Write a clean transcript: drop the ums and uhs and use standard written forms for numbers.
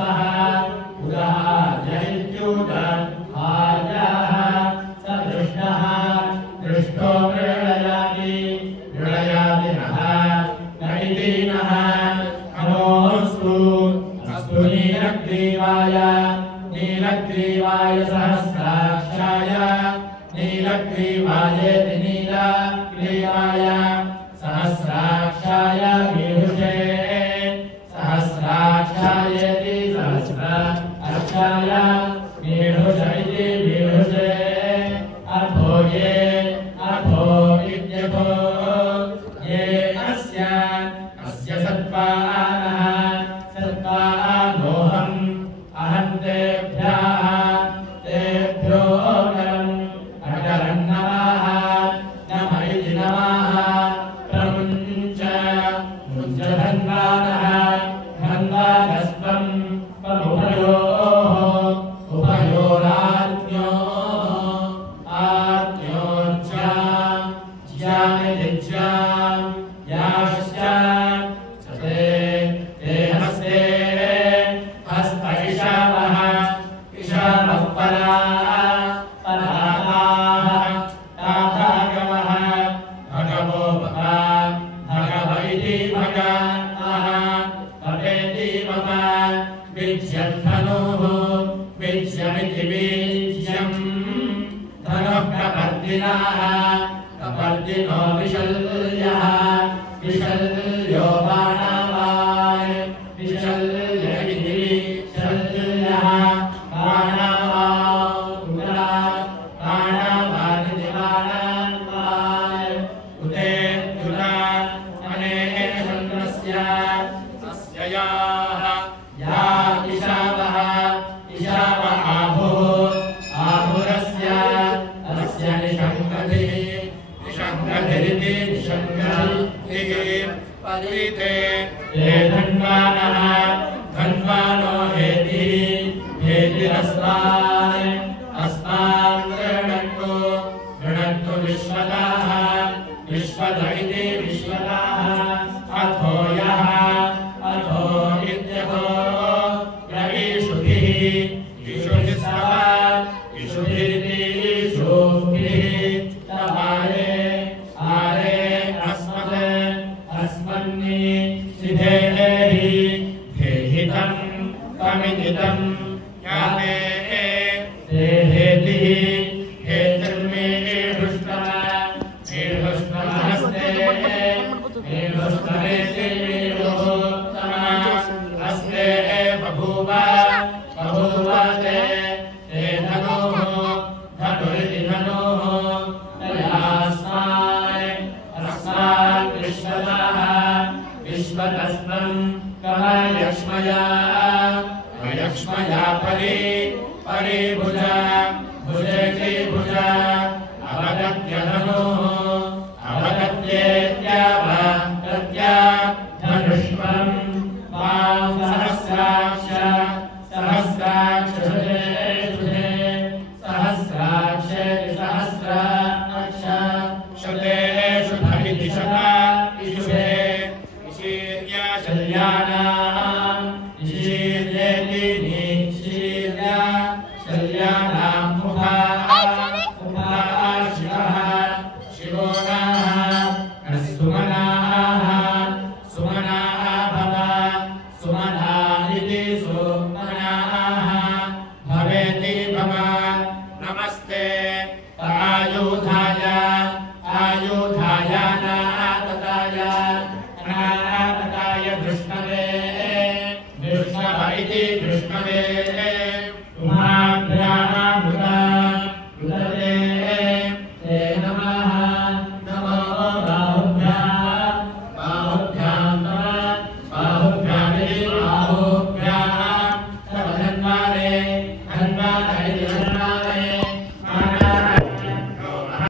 सह उदाहरयत्युत आर्याः सदृष्टः दृष्टो मृळयाति मृळयातिनः नैदीनः नमोऽस्तु अस्तु नीलग्रीवाय नीलग्रीवाय सहस्राक्षाय नीलग्रीवायेति नीलग्रीवाय सहस्राक्षाय मीढुषे सहस्राक्षायेति सहस्राक्षाय मीढुष इति मीढुषे अथो ये अथो इत्यथो ये अस्य सत्त्वानः सत्त्वानोऽहम् अहं तेभ्यो अकरं नमः नम इति नमः प्रमुञ्च मुञ्च धन्वानः धन्वानस्त्वं उभयोराज्ञो याश्च ते हस्ते हस्त इषावः इषावः परागमः भगवो भगव इति भगवः भवेति मम विज्यद्धनुः विज्यमिति बीज्यम् धनुः कपर्दिनः कपर्दिनो विशल्यः विशल्यो बाणावान् विशल्य इति विशल्यः बाणावान् बाणावानिति बाणावान् उतेत्युता अनेकचन्द्रस्य तस्य याः या इषावः इषाव आहुः आहुरस्य अस्य निषङ्गतिः निषङ्गतिरिति निषङ्गतिः परिते ये धन्वानः धन्वानो हेतिः हेतिरस्मान् अस्मान् गृह्णन्तु विश्वदाः विश्वद इति विश्वदाः अथो यः अथो इत्यथो ईषुभिः ईषुभिः सह ईषुभिरिति ईषुभिः तवारे आरे अस्मन्नि सिधेहि धेहितं तमिति तं याते हेतिः हेतिर्मे हस्ते हस्ते बभूव बभूव ते धनुः धनुरिति धनुः अस्मान् विश्वतः विश्वतस्तं कमयक्ष्मया परिभुजा भुजेति भुजा अवगत्य धनुः अवगत्येत्यावगत्य धनुष्वं मां सहस्राक्ष सहस्राक्षेति सहस्राक्ष शतेषु धरिति शता इषुभे इशीर्य शल्यानाम् इशीर्येति